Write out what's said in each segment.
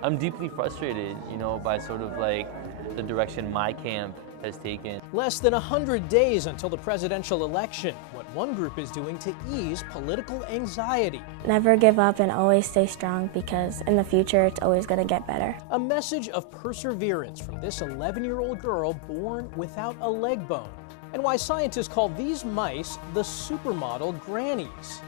I'm deeply frustrated, by sort of like the direction my camp has taken. Less than 100 days until the presidential election. What one group is doing to ease political anxiety. Never give up and always stay strong, because in the future it's always going to get better. A message of perseverance from this 11-year-old girl born without a leg bone. And why scientists call these mice the supermodel grannies.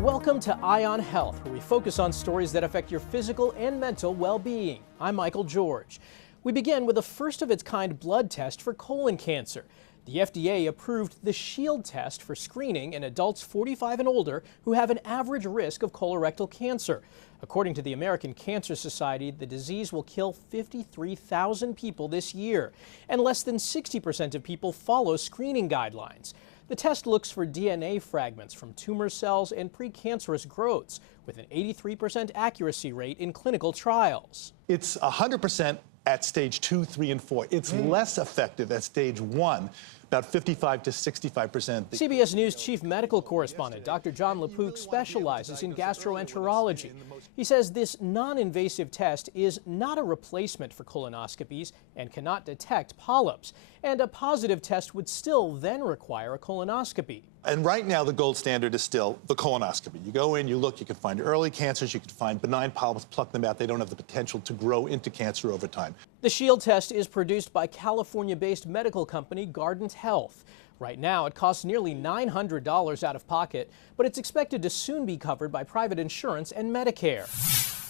Welcome to Eye on Health, where we focus on stories that affect your physical and mental well-being. I'm Michael George. We begin with a first-of-its-kind blood test for colon cancer. The FDA approved the SHIELD test for screening in adults 45 and older who have an average risk of colorectal cancer. According to the American Cancer Society, the disease will kill 53,000 people this year, and less than 60% of people follow screening guidelines. The test looks for DNA fragments from tumor cells and precancerous growths, with an 83% accuracy rate in clinical trials. It's 100% at stage 2, 3, and 4. It's less effective at stage 1, about 55 to 65%. CBS News chief medical correspondent Dr. John LaPook specializes in gastroenterology. He says this non-invasive test is not a replacement for colonoscopies and cannot detect polyps. And a positive test would still then require a colonoscopy. And right now, the gold standard is still the colonoscopy. You go in, you look, you can find early cancers, you can find benign polyps, pluck them out. They don't have the potential to grow into cancer over time. The SHIELD test is produced by California-based medical company Guardant Health. Right now, it costs nearly $900 out of pocket, but it's expected to soon be covered by private insurance and Medicare.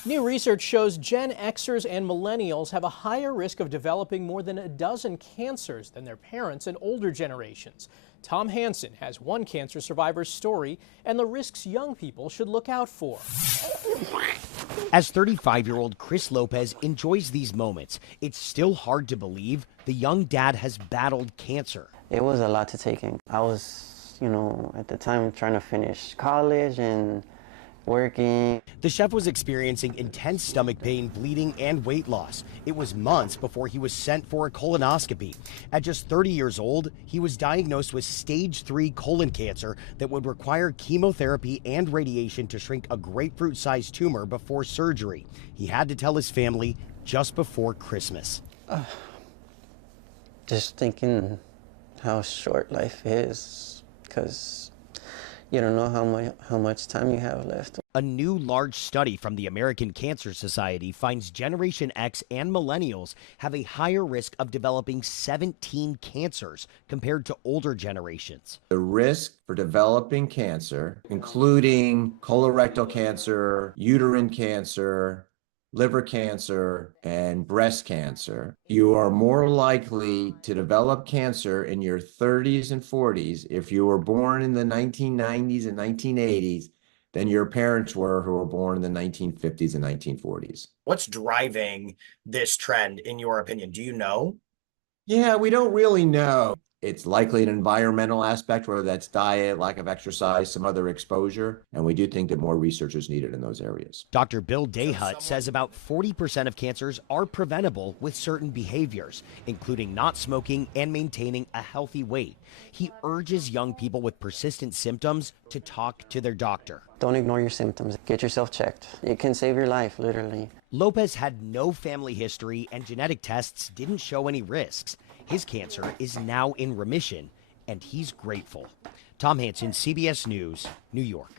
New research shows Gen Xers and millennials have a higher risk of developing more than a dozen cancers than their parents and older generations. Tom Hansen has one cancer survivor's story and the risks young people should look out for. As 35-year-old Chris Lopez enjoys these moments, it's still hard to believe the young dad has battled cancer. It was a lot to take in. I was, at the time trying to finish college and working. The chef was experiencing intense stomach pain, bleeding, and weight loss. It was months before he was sent for a colonoscopy. At just 30 years old, he was diagnosed with stage 3 colon cancer that would require chemotherapy and radiation to shrink a grapefruit-sized tumor before surgery. He had to tell his family just before Christmas. Just thinking how short life is, because you don't know how much time you have left. A new large study from the American Cancer Society finds Generation X and Millennials have a higher risk of developing 17 cancers compared to older generations. The risk for developing cancer, including colorectal cancer, uterine cancer, liver cancer, and breast cancer. You are more likely to develop cancer in your 30s and 40s if you were born in the 1990s and 1980s than your parents were who were born in the 1950s and 1940s. What's driving this trend, in your opinion? Do you know? Yeah, we don't really know. It's likely an environmental aspect, whether that's diet, lack of exercise, some other exposure. And we do think that more research is needed in those areas. Dr. Bill Dayhut says about 40% of cancers are preventable with certain behaviors, including not smoking and maintaining a healthy weight. He urges young people with persistent symptoms to talk to their doctor. Don't ignore your symptoms. Get yourself checked. It can save your life, literally. Lopez had no family history and genetic tests didn't show any risks. His cancer is now in remission, and he's grateful. Tom Hansen, CBS News, New York.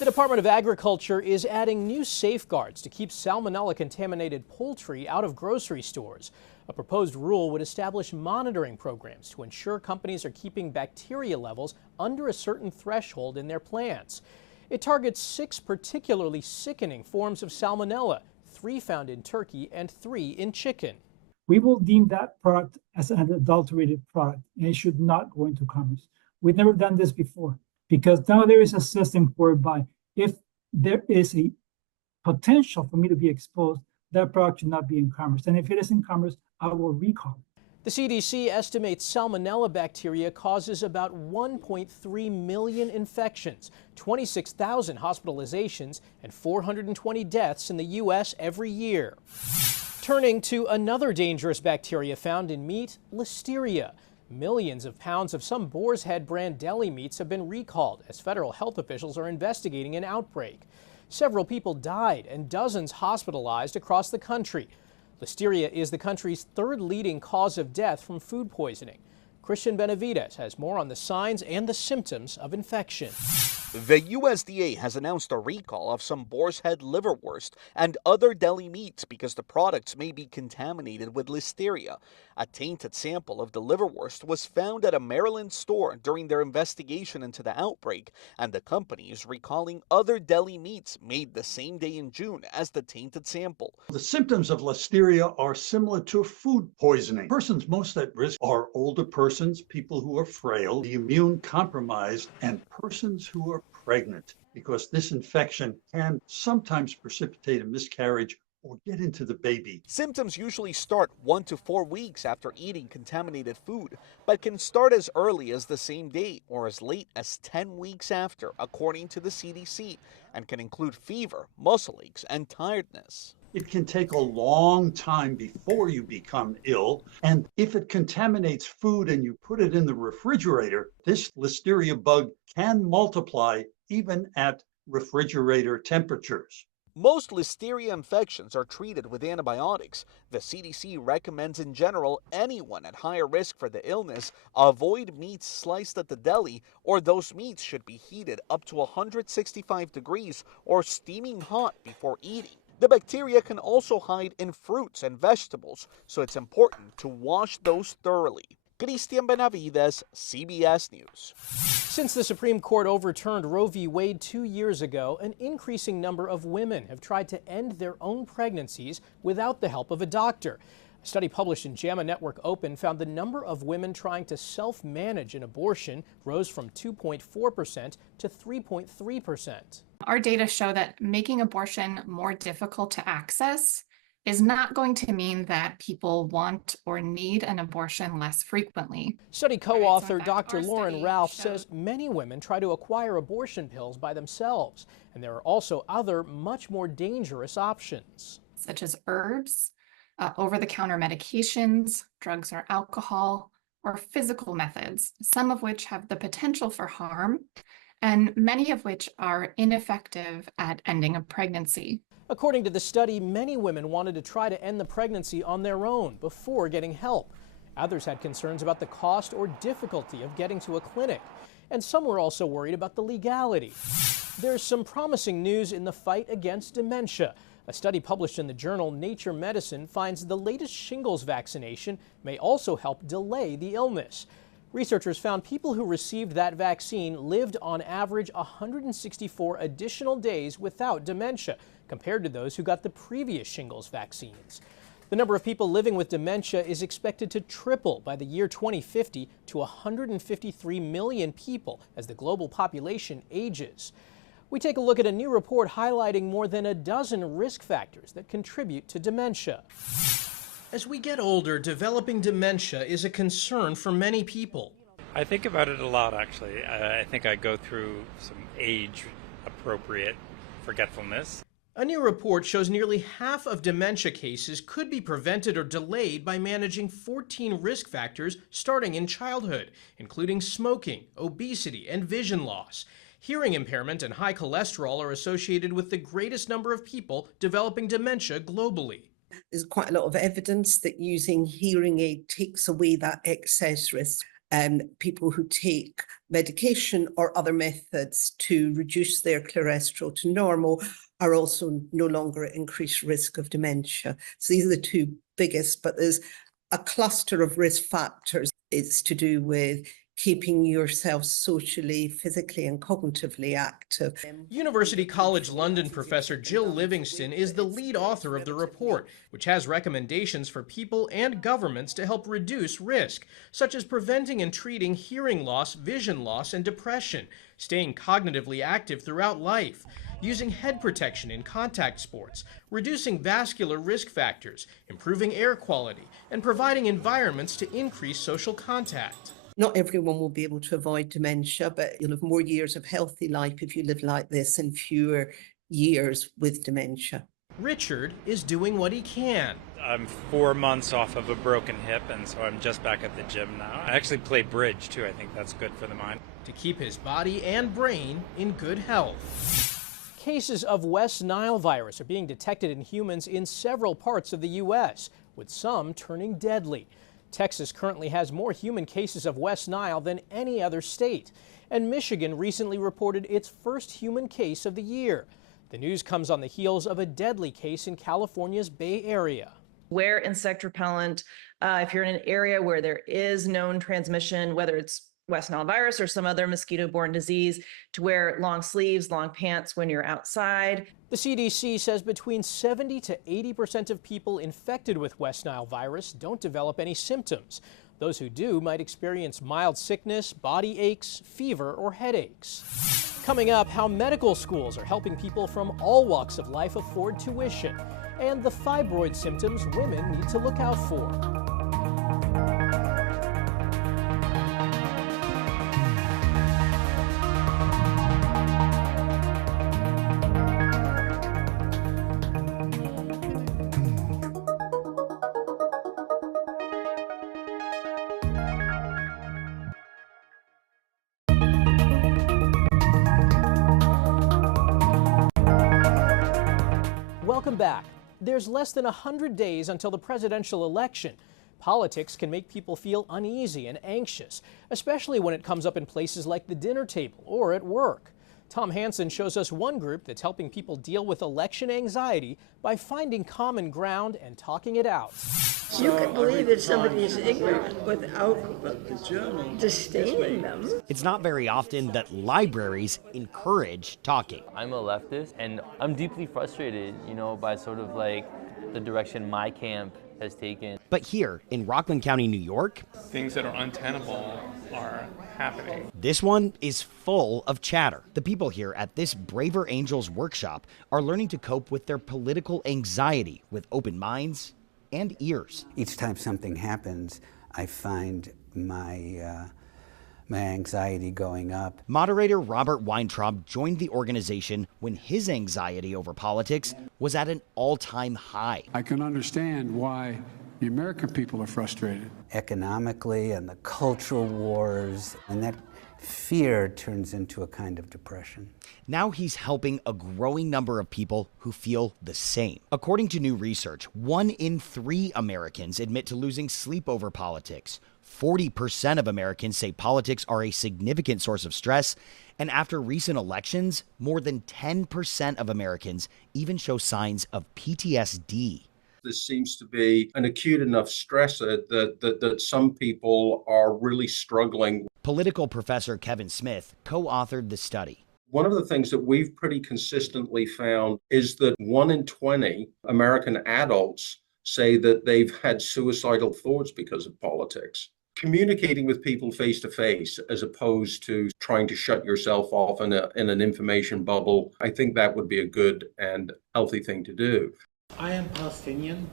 The Department of Agriculture is adding new safeguards to keep salmonella-contaminated poultry out of grocery stores. A proposed rule would establish monitoring programs to ensure companies are keeping bacteria levels under a certain threshold in their plants. It targets 6 particularly sickening forms of salmonella, 3 found in turkey and 3 in chicken. We will deem that product as an adulterated product, and it should not go into commerce. We've never done this before, because now there is a system whereby if there is a potential for me to be exposed, that product should not be in commerce. And if it is in commerce, I will recall it. The CDC estimates salmonella bacteria causes about 1.3 million infections, 26,000 hospitalizations, and 420 deaths in the U.S. every year. Turning to another dangerous bacteria found in meat, Listeria. Millions of pounds of some Borsh Head brand deli meats have been recalled as federal health officials are investigating an outbreak. Several people died and dozens hospitalized across the country. Listeria is the country's third leading cause of death from food poisoning. Christian Benavides has more on the signs and the symptoms of infection. The USDA has announced a recall of some Borsh Head liverwurst and other deli meats because the products may be contaminated with listeria. A tainted sample of the liverwurst was found at a Maryland store during their investigation into the outbreak, and the company is recalling other deli meats made the same day in June as the tainted sample. The symptoms of listeria are similar to food poisoning. Persons most at risk are older persons, people who are frail, the immune compromised, and persons who are pregnant, because this infection can sometimes precipitate a miscarriage or get into the baby. Symptoms usually start 1 to 4 weeks after eating contaminated food, but can start as early as the same day or as late as 10 weeks after, according to the CDC, and can include fever, muscle aches, and tiredness. It can take a long time before you become ill, and if it contaminates food and you put it in the refrigerator, this listeria bug can multiply even at refrigerator temperatures. Most listeria infections are treated with antibiotics. The CDC recommends in general anyone at higher risk for the illness avoid meats sliced at the deli, or those meats should be heated up to 165 degrees or steaming hot before eating. The bacteria can also hide in fruits and vegetables, so it's important to wash those thoroughly. Christian Benavides, CBS News. Since the Supreme Court overturned Roe v. Wade 2 years ago, an increasing number of women have tried to end their own pregnancies without the help of a doctor. A study published in JAMA Network Open found the number of women trying to self-manage an abortion rose from 2.4% to 3.3%. Our data show that making abortion more difficult to access is not going to mean that people want or need an abortion less frequently. Study co-author Dr. Lauren Ralph says many women try to acquire abortion pills by themselves, and there are also other much more dangerous options. Such as herbs, over-the-counter medications, drugs or alcohol, or physical methods, some of which have the potential for harm, and many of which are ineffective at ending a pregnancy. According to the study, many women wanted to try to end the pregnancy on their own before getting help. Others had concerns about the cost or difficulty of getting to a clinic, and some were also worried about the legality. There's some promising news in the fight against dementia. A study published in the journal Nature Medicine finds the latest shingles vaccination may also help delay the illness. Researchers found people who received that vaccine lived on average 164 additional days without dementia, compared to those who got the previous shingles vaccines. The number of people living with dementia is expected to triple by the year 2050 to 153 million people as the global population ages. We take a look at a new report highlighting more than a dozen risk factors that contribute to dementia. As we get older, developing dementia is a concern for many people. I think about it a lot, actually. I think I go through some age-appropriate forgetfulness. A new report shows nearly half of dementia cases could be prevented or delayed by managing 14 risk factors starting in childhood, including smoking, obesity, and vision loss. Hearing impairment and high cholesterol are associated with the greatest number of people developing dementia globally. There's quite a lot of evidence that using hearing aid takes away that excess risk. People who take medication or other methods to reduce their cholesterol to normal are also no longer at increased risk of dementia. So these are the two biggest, but there's a cluster of risk factors. It's to do with keeping yourself socially, physically, and cognitively active. University College London professor Jill Livingston is the lead author of the report, which has recommendations for people and governments to help reduce risk, such as preventing and treating hearing loss, vision loss, and depression, staying cognitively active throughout life, using head protection in contact sports, reducing vascular risk factors, improving air quality, and providing environments to increase social contact. Not everyone will be able to avoid dementia, but you'll have more years of healthy life if you live like this and fewer years with dementia. Richard is doing what he can. I'm 4 months off of a broken hip, and so I'm just back at the gym now. I actually play bridge, too. I think that's good for the mind. To keep his body and brain in good health. Cases of West Nile virus are being detected in humans in several parts of the U.S., with some turning deadly. Texas currently has more human cases of West Nile than any other state, and Michigan recently reported its first human case of the year. The news comes on the heels of a deadly case in California's Bay Area. Wear insect repellent if you're in an area where there is known transmission, whether it's West Nile virus or some other mosquito-borne disease, to wear long sleeves, long pants when you're outside. The CDC says between 70 to 80% of people infected with West Nile virus don't develop any symptoms. Those who do might experience mild sickness, body aches, fever, or headaches. Coming up, how medical schools are helping people from all walks of life afford tuition, and the fibroid symptoms women need to look out for. Welcome back. There's less than 100 days until the presidential election. Politics can make people feel uneasy and anxious, especially when it comes up in places like the dinner table or at work. Tom Hansen shows us one group that's helping people deal with election anxiety by finding common ground and talking it out. You can believe that somebody is ignorant without disdaining them. It's not very often that libraries encourage talking. I'm a leftist, and I'm deeply frustrated, by sort of like the direction my camp has taken. But here in Rockland County, New York, things that are untenable are happening. This one is full of chatter. The people here at this Braver Angels workshop are learning to cope with their political anxiety with open minds and ears. Each time something happens, I find my anxiety going up. Moderator Robert Weintraub joined the organization when his anxiety over politics was at an all-time high. I can understand why the American people are frustrated. Economically and the cultural wars, and that fear turns into a kind of depression. Now he's helping a growing number of people who feel the same. According to new research, 1 in 3 Americans admit to losing sleep over politics. 40% of Americans say politics are a significant source of stress, and after recent elections, more than 10% of Americans even show signs of PTSD. This seems to be an acute enough stressor that some people are really struggling. Political professor Kevin Smith co-authored the study. One of the things that we've pretty consistently found is that 1 in 20 American adults say that they've had suicidal thoughts because of politics. Communicating with people face to face, as opposed to trying to shut yourself off in an information bubble, I think that would be a good and healthy thing to do. I am Palestinian,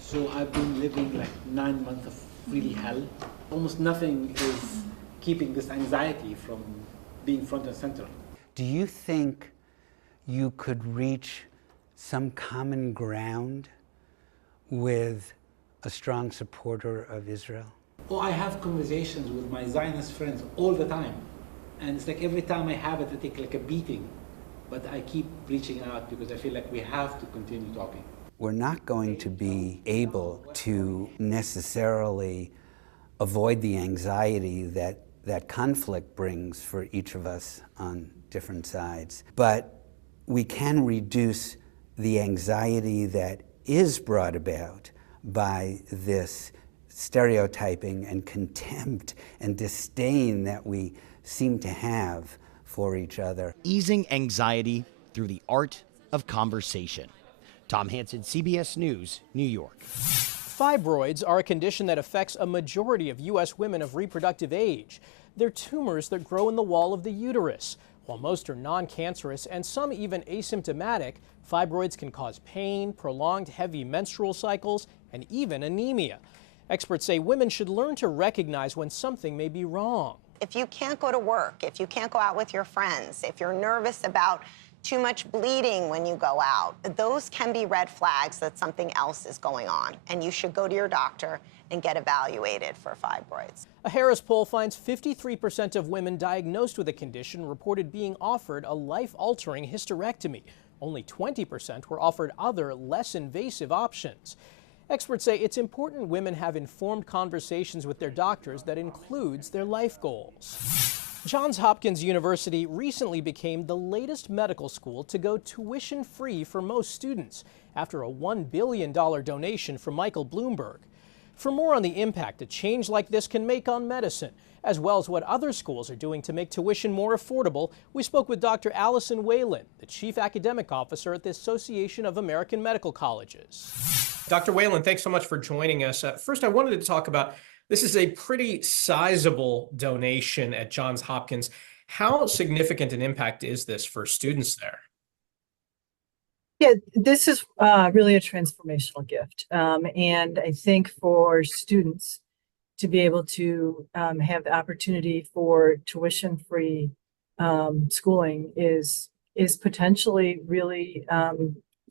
so I've been living like 9 months of really hell. Almost nothing is keeping this anxiety from being front and center. Do you think you could reach some common ground with a strong supporter of Israel? Oh, I have conversations with my Zionist friends all the time. And it's like every time I have it, I take like a beating. But I keep reaching out because I feel like we have to continue talking. We're not going to be able to necessarily avoid the anxiety that conflict brings for each of us on different sides. But we can reduce the anxiety that is brought about by this stereotyping and contempt and disdain that we seem to have for each other. Easing anxiety through the art of conversation. Tom Hansen, CBS News, New York. Fibroids are a condition that affects a majority of U.S. women of reproductive age. They're tumors that grow in the wall of the uterus. While most are non-cancerous and some even asymptomatic, fibroids can cause pain, prolonged heavy menstrual cycles, and even anemia. Experts say women should learn to recognize when something may be wrong. If you can't go to work, if you can't go out with your friends, if you're nervous about too much bleeding when you go out, those can be red flags that something else is going on, and you should go to your doctor and get evaluated for fibroids. A Harris poll finds 53% of women diagnosed with a condition reported being offered a life-altering hysterectomy. Only 20% were offered other, less invasive options. Experts say it's important women have informed conversations with their doctors that includes their life goals. Johns Hopkins University recently became the latest medical school to go tuition-free for most students after a $1 billion donation from Michael Bloomberg. For more on the impact a change like this can make on medicine, as well as what other schools are doing to make tuition more affordable, we spoke with Dr. Allison Whalen, the Chief Academic Officer at the Association of American Medical Colleges. Dr. Whalen, thanks so much for joining us. First, I wanted to talk about, this is a pretty sizable donation at Johns Hopkins. How significant an impact is this for students there? Yeah, this is really a transformational gift. And I think for students to be able to have the opportunity for tuition-free schooling is potentially really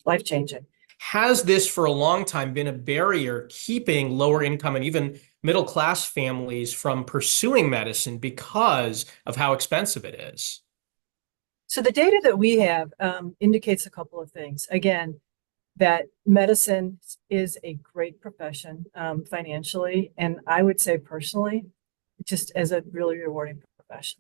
life-changing. Has this for a long time been a barrier keeping lower income and even middle class families from pursuing medicine because of how expensive it is? So the data that we have indicates a couple of things. Again, that medicine is a great profession financially, and I would say personally, just as a really rewarding profession.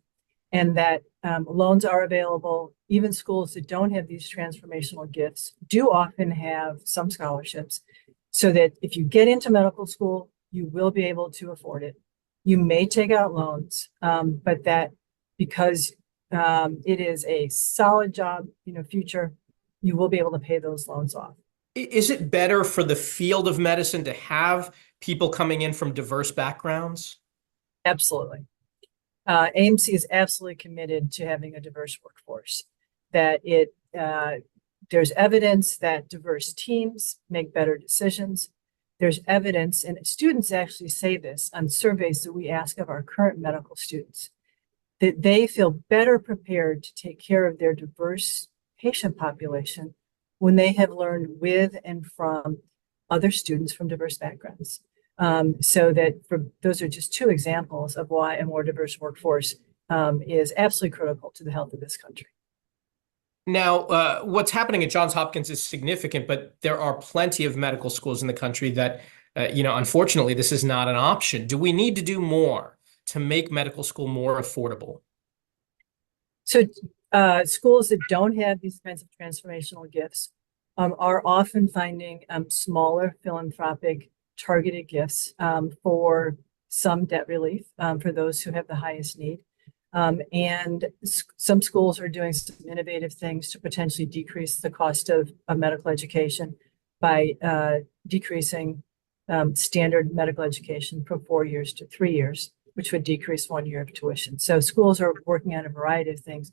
And that loans are available. Even schools that don't have these transformational gifts do often have some scholarships, so that if you get into medical school, you will be able to afford it. You may take out loans, but that because it is a solid job, future, you will be able to pay those loans off. Is it better for the field of medicine to have people coming in from diverse backgrounds? Absolutely. AMC is absolutely committed to having a diverse workforce, that there's evidence that diverse teams make better decisions. There's evidence, and students actually say this on surveys that we ask of our current medical students, that they feel better prepared to take care of their diverse patient population when they have learned with and from other students from diverse backgrounds. So that those are just two examples of why a more diverse workforce is absolutely critical to the health of this country. Now, what's happening at Johns Hopkins is significant, but there are plenty of medical schools in the country that, unfortunately, this is not an option. Do we need to do more to make medical school more affordable? So schools that don't have these kinds of transformational gifts are often finding smaller philanthropic targeted gifts for some debt relief for those who have the highest need. And some schools are doing some innovative things to potentially decrease the cost of medical education by decreasing standard medical education from 4 years to 3 years, which would decrease 1 year of tuition. So schools are working on a variety of things.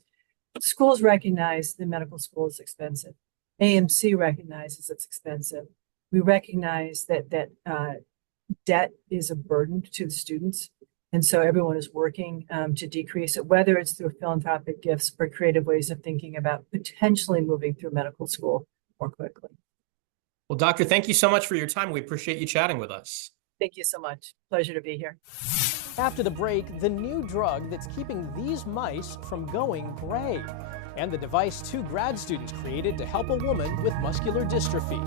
Schools recognize the medical school is expensive. AMC recognizes it's expensive. We recognize that debt is a burden to the students. And so everyone is working to decrease it, whether it's through philanthropic gifts or creative ways of thinking about potentially moving through medical school more quickly. Well, doctor, thank you so much for your time. We appreciate you chatting with us. Thank you so much. Pleasure to be here. After the break, the new drug that's keeping these mice from going gray, and the device 2 grad students created to help a woman with muscular dystrophy.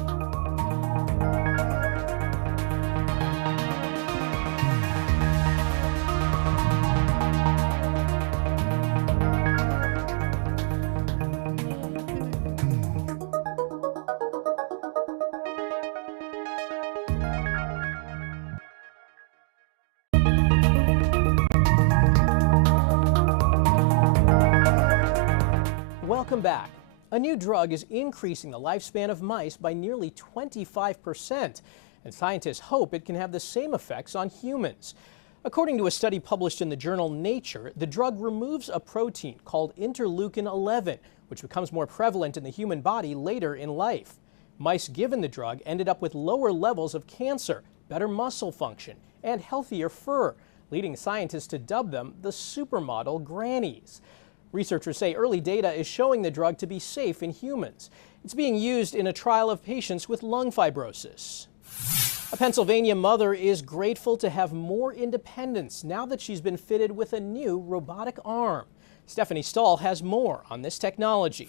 Welcome back. A new drug is increasing the lifespan of mice by nearly 25%, and scientists hope it can have the same effects on humans. According to a study published in the journal Nature, the drug removes a protein called interleukin-11, which becomes more prevalent in the human body later in life. Mice given the drug ended up with lower levels of cancer, better muscle function, and healthier fur, leading scientists to dub them the supermodel grannies. Researchers say early data is showing the drug to be safe in humans. It's being used in a trial of patients with lung fibrosis. A Pennsylvania mother is grateful to have more independence now that she's been fitted with a new robotic arm. Stephanie Stahl has more on this technology.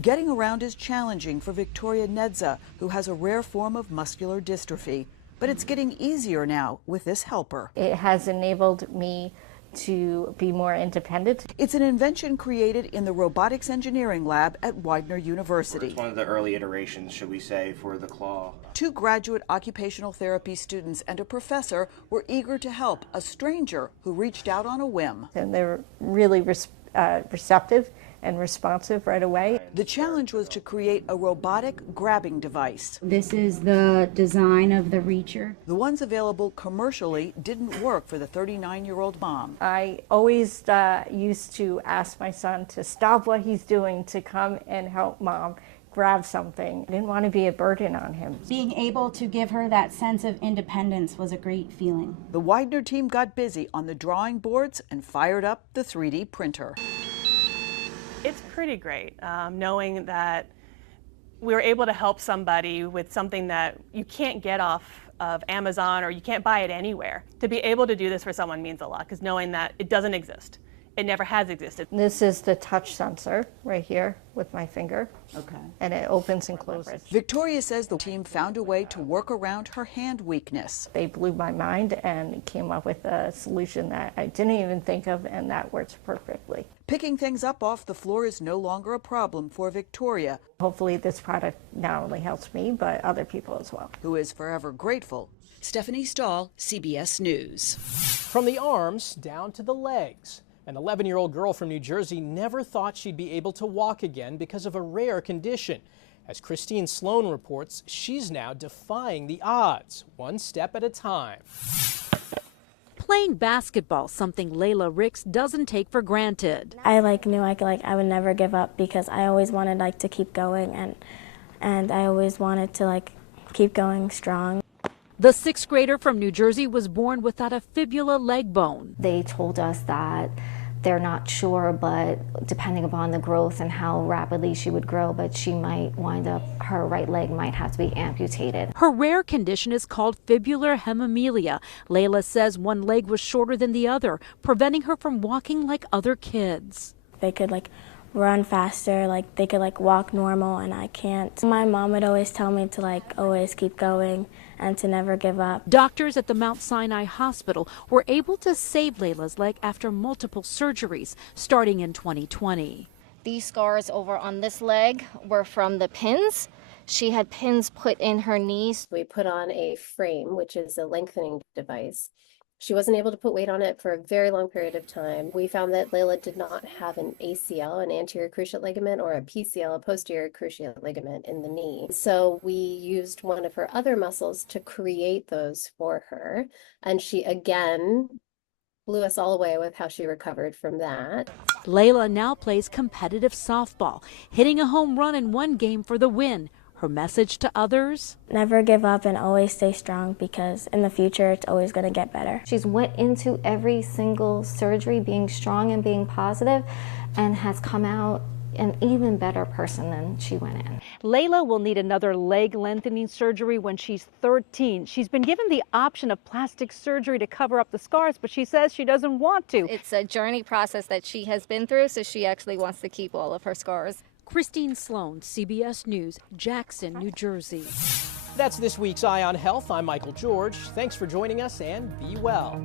Getting around is challenging for Victoria Nedza, who has a rare form of muscular dystrophy. But it's getting easier now with this helper. It has enabled me to be more independent. It's an invention created in the robotics engineering lab at Widener University. It's one of the early iterations, should we say, for the claw. 2 graduate occupational therapy students and a professor were eager to help a stranger who reached out on a whim. And they were really receptive and responsive right away. The challenge was to create a robotic grabbing device. This is the design of the reacher. The ones available commercially didn't work for the 39-year-old mom. I always used to ask my son to stop what he's doing to come and help mom grab something. I didn't want to be a burden on him. Being able to give her that sense of independence was a great feeling. The Widener team got busy on the drawing boards and fired up the 3D printer. It's pretty great knowing that we were able to help somebody with something that you can't get off of Amazon or you can't buy it anywhere. To be able to do this for someone means a lot, because knowing that it doesn't exist. It never has existed. This is the touch sensor right here with my finger. Okay. And it opens and closes. Victoria says the team found a way to work around her hand weakness. They blew my mind and came up with a solution that I didn't even think of, and that works perfectly. Picking things up off the floor is no longer a problem for Victoria. Hopefully this product not only helps me, but other people as well. Who is forever grateful. Stephanie Stahl, CBS News. From the arms down to the legs. An 11-year-old girl from New Jersey never thought she'd be able to walk again because of a rare condition. As Christine Sloan reports, she's now defying the odds, one step at a time. Playing basketball, something Leila Ricks doesn't take for granted. I knew I would never give up because I always wanted to keep going and I always wanted to keep going strong. The 6th grader from New Jersey was born without a fibula leg bone. They told us that they're not sure, but depending upon the growth and how rapidly she would grow, but she might wind up, her right leg might have to be amputated. Her rare condition is called fibular hemimelia. Leila says one leg was shorter than the other, preventing her from walking like other kids. They could run faster, they could walk normal, and I can't. My mom would always tell me to always keep going and to never give up. Doctors at the Mount Sinai Hospital were able to save Leila's leg after multiple surgeries starting in 2020. These scars over on this leg were from the pins. She had pins put in her knees. We put on a frame, which is a lengthening device. She wasn't able to put weight on it for a very long period of time. We found that Leila did not have an ACL, an anterior cruciate ligament, or a PCL, a posterior cruciate ligament in the knee. So we used one of her other muscles to create those for her. And she, again, blew us all away with how she recovered from that. Leila now plays competitive softball, hitting a home run in one game for the win. Her message to others? Never give up and always stay strong because in the future it's always going to get better. She's went into every single surgery being strong and being positive and has come out an even better person than she went in. Leila will need another leg lengthening surgery when she's 13. She's been given the option of plastic surgery to cover up the scars, but she says she doesn't want to. It's a journey process that she has been through, so she actually wants to keep all of her scars. Christine Sloan, CBS News, Jackson, New Jersey. That's this week's Eye on Health. I'm Michael George. Thanks for joining us and be well.